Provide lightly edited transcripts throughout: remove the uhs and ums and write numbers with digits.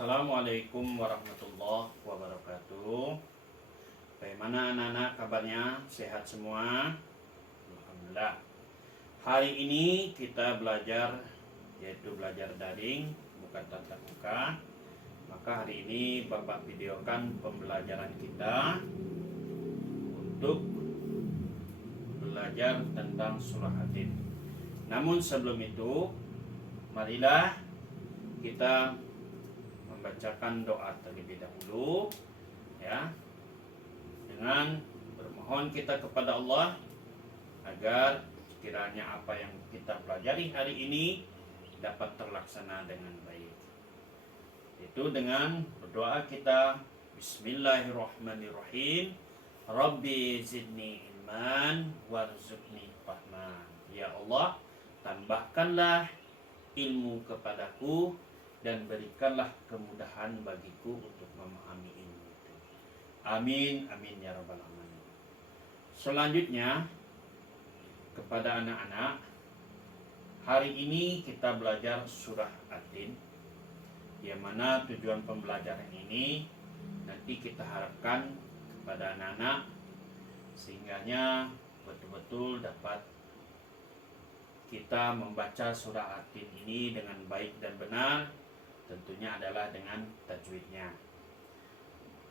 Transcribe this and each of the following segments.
Assalamualaikum warahmatullahi wabarakatuh. Bagaimana anak-anak kabarnya? Sehat semua? Alhamdulillah. Hari ini kita belajar, yaitu belajar daring, bukan tatap muka. Maka hari ini Bapak videokan pembelajaran kita untuk belajar tentang surah At-Tin. Namun sebelum itu, marilah kita membacakan doa terlebih dahulu, ya, dengan bermohon kita kepada Allah agar kiranya apa yang kita pelajari hari ini dapat terlaksana dengan baik. Itu dengan berdoa kita, Bismillahirrahmanirrahim. Rabbi zidni ilman warzuqni fahma. Ya Allah, tambahkanlah ilmu kepadaku dan berikanlah kemudahan bagiku untuk memahami ilmu itu. Amin, amin ya rabbal alamin. Selanjutnya, kepada anak-anak, hari ini kita belajar surah At-Tin, yang mana tujuan pembelajaran ini nanti kita harapkan kepada anak-anak sehingganya betul-betul dapat kita membaca surah At-Tin ini dengan baik dan benar, tentunya adalah dengan tajwidnya.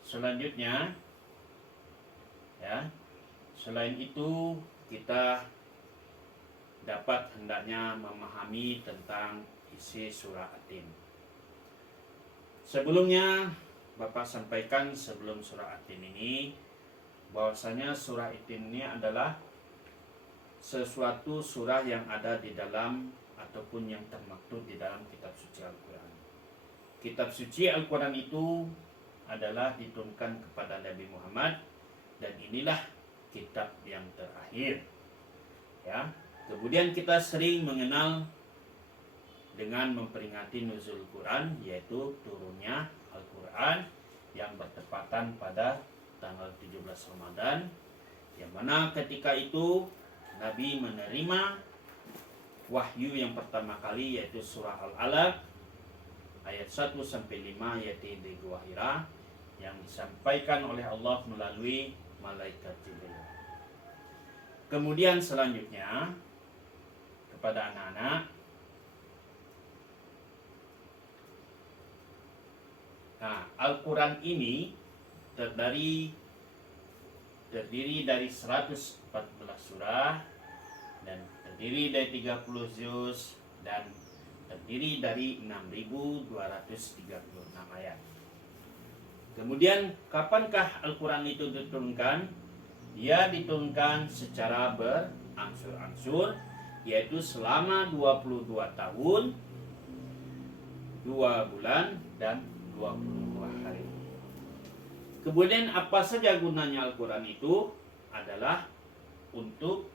Selanjutnya, ya, selain itu kita dapat hendaknya memahami tentang isi surah At-Tin. Sebelumnya Bapak sampaikan sebelum surah At-Tin ini bahwasanya surah At-Tin ini adalah sesuatu surah yang ada di dalam ataupun yang termaktub di dalam kitab suci Al-Quran. Kitab suci Al-Quran itu adalah diturunkan kepada Nabi Muhammad, dan inilah kitab yang terakhir. Ya, kemudian kita sering mengenal dengan memperingati nuzul Quran, yaitu turunnya Al-Quran yang bertepatan pada tanggal 17 Ramadan, yang mana ketika itu Nabi menerima wahyu yang pertama kali, yaitu surah Al-Alaq ayat 1-5, yaitu di Gua Hira, yang disampaikan oleh Allah melalui malaikat Jibril. Kemudian selanjutnya kepada anak-anak, nah, Al-Quran ini terdiri dari 114 surah dan terdiri dari 30 juz dan terdiri dari 6.236 ayat. Kemudian kapankah Al-Quran itu diturunkan? Dia diturunkan secara berangsur-angsur, yaitu selama 22 tahun, 2 bulan dan 22 hari. Kemudian apa saja gunanya Al-Quran itu? Adalah untuk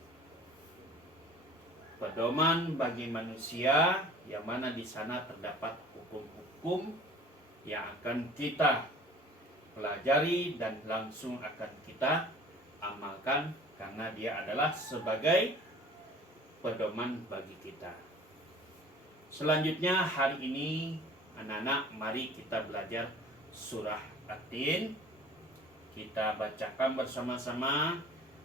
pedoman bagi manusia, yang mana di sana terdapat hukum-hukum yang akan kita pelajari dan langsung akan kita amalkan, karena dia adalah sebagai pedoman bagi kita. Selanjutnya hari ini anak-anak, mari kita belajar surah At-Tin. Kita bacakan bersama-sama,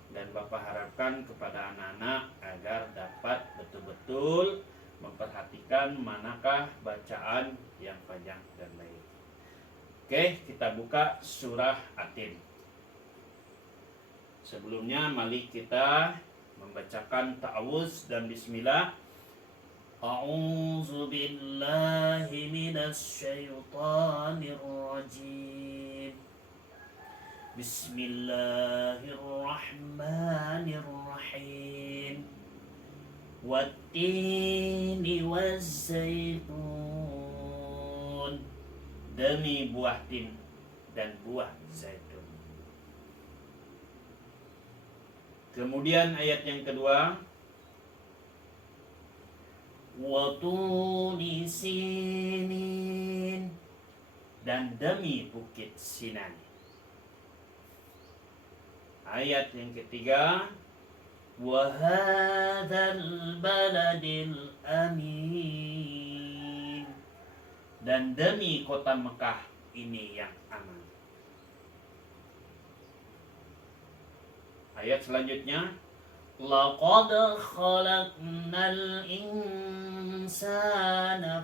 dan Bapak harapkan kepada anak-anak agar dapat betul-betul memperhatikan manakah bacaan yang panjang dan baik. Oke, kita buka surah At-Tin. Sebelumnya mari kita membacakan ta'awuz dan bismillah. A'udzu billahi minasy syaithanir rajim. Bismillahirrahmanirrahim. Wat-tini waz-zaitun. Demi buah tin dan buah zaitun. Kemudian ayat yang kedua, wa turi sinin, dan demi bukit Sinan. Ayat yang ketiga, wa hadzal baladil amin, dan demi kota Mekah ini yang aman. Ayat selanjutnya, laqad khalaqnal insana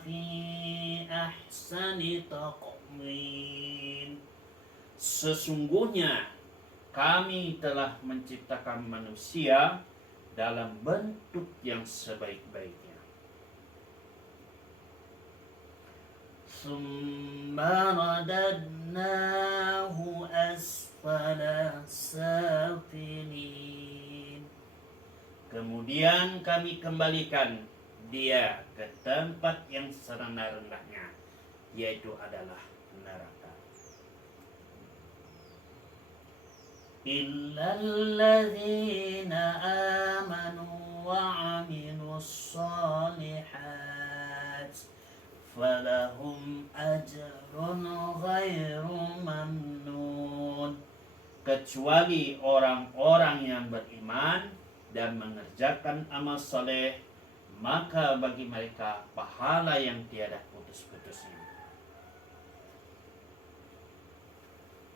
fi ahsani taqwim. Sesungguhnya kami telah menciptakan manusia dalam bentuk yang sebaik-baiknya. Summa radadnahu asfala safilin. Kemudian kami kembalikan dia ke tempat yang serendah-rendahnya, yaitu adalah neraka. Illalladzina amanu wa amilus solihat falahum ajrun ghairu mamnun. Kecuali orang-orang yang beriman dan mengerjakan amal soleh, maka bagi mereka pahala yang tiada putus-putusnya.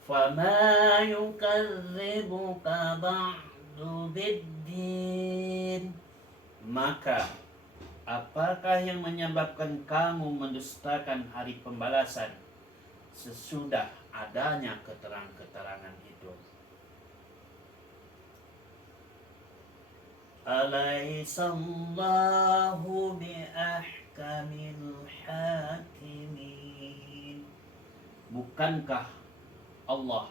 Fama yukadzibuka ba'du biddin. Maka apakah yang menyebabkan kamu mendustakan hari pembalasan sesudah adanya keterangan-keterangan itu? Alaihissallahu biahkamil hakimin. Bukankah Allah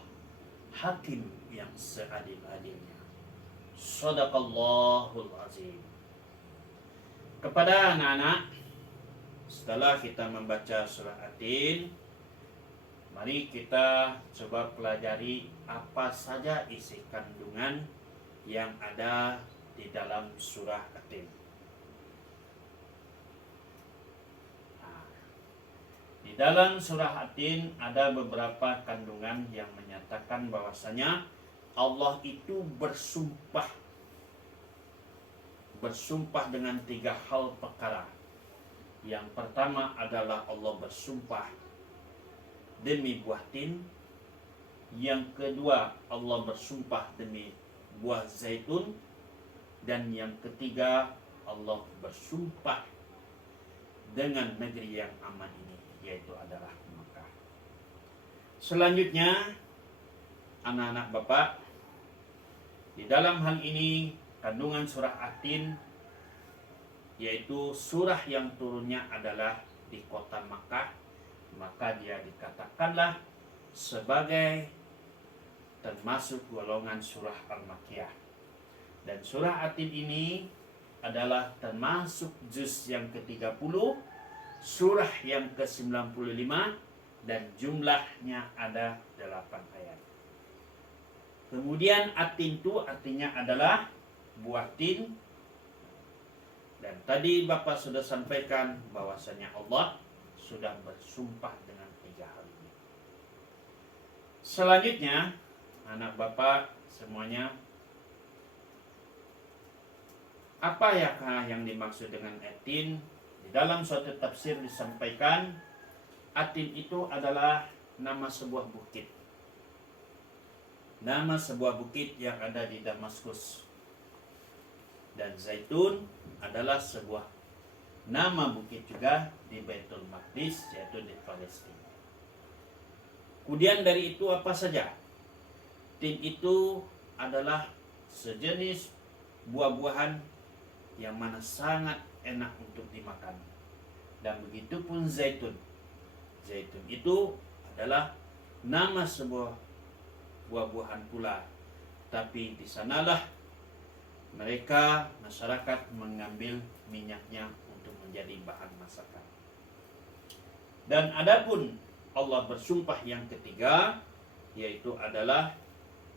hakim yang seadil-adilnya? Shadaqallahul azim. Kepada anak-anak, setelah kita membaca surah At-Tin, mari kita coba pelajari apa saja isi kandungan yang ada di dalam surah At-Tin. Di dalam surah At-Tin ada beberapa kandungan yang menyatakan bahwasanya Allah itu bersumpah dengan 3 hal perkara. Yang pertama adalah Allah bersumpah demi buah tin. Yang kedua, Allah bersumpah demi buah zaitun. Dan yang ketiga, Allah bersumpah dengan negeri yang aman ini, yaitu adalah Mekah. Selanjutnya, anak-anak Bapak, di dalam hal ini kandungan surah At-Tin, yaitu surah yang turunnya adalah di kota Makkah, maka dia dikatakanlah sebagai termasuk golongan surah Al-Makkiyah. Dan surah At-Tin ini adalah termasuk juz yang ke-30, surah yang ke-95, dan jumlahnya ada 8 ayat. Kemudian At-Tin itu artinya adalah buah tin. Dan tadi Bapak sudah sampaikan bahwasanya Allah sudah bersumpah dengan 3 hal ini. Selanjutnya, anak Bapak semuanya, apa ya yang dimaksud dengan At-Tin? Di dalam suatu tafsir disampaikan At-Tin itu adalah nama sebuah bukit. Nama sebuah bukit yang ada di Damaskus. Dan zaitun adalah sebuah nama bukit juga di Baitul Maqdis, yaitu di Palestina. Kemudian dari itu apa saja? Tin itu adalah sejenis buah-buahan yang mana sangat enak untuk dimakan. Dan begitu pun zaitun. Zaitun itu adalah nama sebuah buah-buahan pula. Tapi di sanalah mereka, masyarakat mengambil minyaknya untuk menjadi bahan masakan. Dan adapun Allah bersumpah yang ketiga, yaitu adalah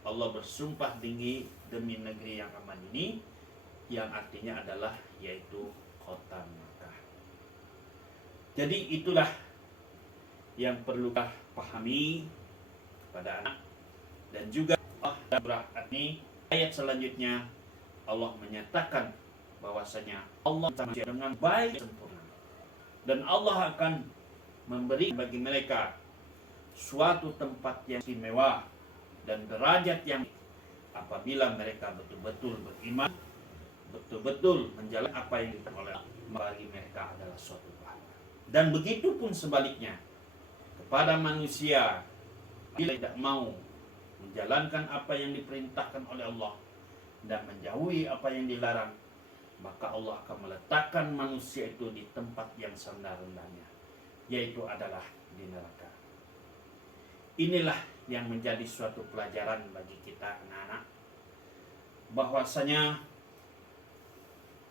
Allah bersumpah tinggi demi negeri yang aman ini, yang artinya adalah yaitu kota Makkah. Jadi itulah yang perlu kita pahami pada anak. Dan juga surah ini ayat selanjutnya Allah menyatakan bahwasanya Allah dengan baik sempurna, dan Allah akan memberi bagi mereka suatu tempat yang istimewa dan derajat yang apabila mereka betul-betul beriman, betul-betul menjalankan apa yang dikatakan oleh Allah, bagi mereka adalah suatu pahala. Dan begitu pun sebaliknya kepada manusia, bila tidak mau menjalankan apa yang diperintahkan oleh Allah dan menjauhi apa yang dilarang, maka Allah akan meletakkan manusia itu di tempat yang serendah-rendahnya, yaitu adalah di neraka. Inilah yang menjadi suatu pelajaran bagi kita anak-anak, bahwasanya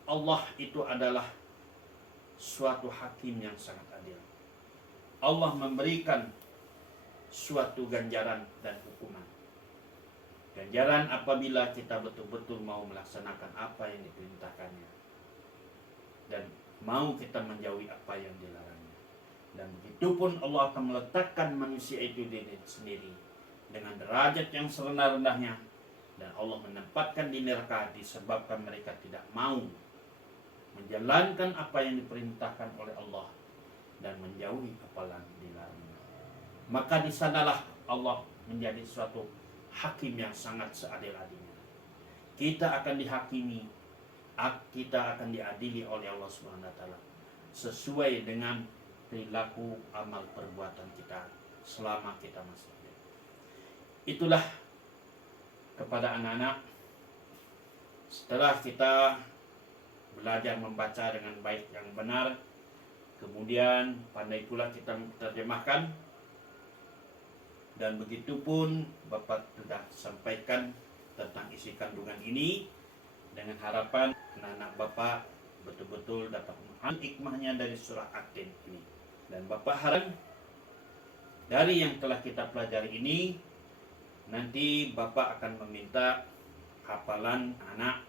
Allah itu adalah suatu hakim yang sangat adil. Allah memberikan suatu ganjaran dan hukuman. Ganjaran apabila kita betul-betul mau melaksanakan apa yang diperintahkannya dan mau kita menjauhi apa yang dilarangnya. Dan begitupun Allah akan meletakkan manusia itu diri sendiri dengan derajat yang serendah-rendahnya, dan Allah menempatkan di neraka disebabkan mereka tidak mau menjalankan apa yang diperintahkan oleh Allah dan menjauhi apa yang dilarangnya. Maka di sanalah Allah menjadi suatu hakim yang sangat seadil-adilnya. Kita akan dihakimi, kita akan diadili oleh Allah Subhanahu wa taala sesuai dengan perilaku amal perbuatan kita selama kita masih hidup. Itulah kepada anak-anak, setelah kita belajar membaca dengan baik yang benar, kemudian pandai pula kita menerjemahkan, dan begitu pun Bapak sudah sampaikan tentang isi kandungan ini dengan harapan anak-anak Bapak betul-betul dapat memahami hikmahnya dari surah At-Tin ini. Dan Bapak harap dari yang telah kita pelajari ini, nanti Bapak akan meminta hafalan anak,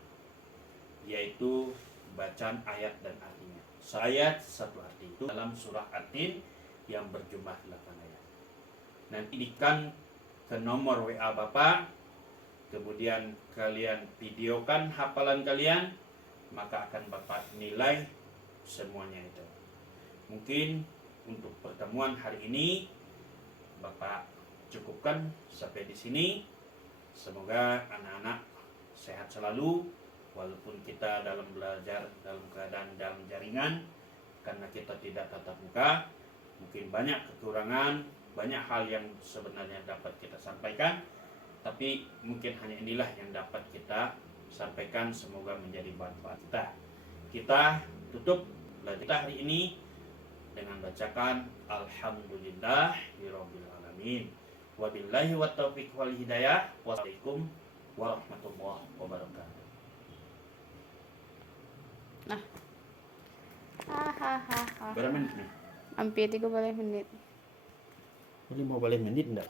yaitu bacaan ayat dan artinya. Ayat satu arti itu dalam surah At-Tin yang berjumlah 8 ayat. Nanti dikan ke nomor WA Bapak, kemudian kalian videokan hafalan kalian, maka akan Bapak nilai semuanya itu. Mungkin untuk pertemuan hari ini Bapak cukupkan sampai di sini. Semoga anak-anak sehat selalu, walaupun kita dalam belajar dalam keadaan dalam jaringan karena kita tidak tatap muka. Mungkin banyak kekurangan, banyak hal yang sebenarnya dapat kita sampaikan, tapi mungkin hanya inilah yang dapat kita sampaikan. Semoga menjadi manfaat kita. Kita tutup belajar kita hari ini dengan bacakan Alhamdulillahirabbil alamin. Wabillahi wattaufiq wal hidayah. Wassalamualaikum warahmatullahi wabarakatuh. Nah. Hahaha. Berapa menit nih? Hampir 30 menit. 15 menit enggak?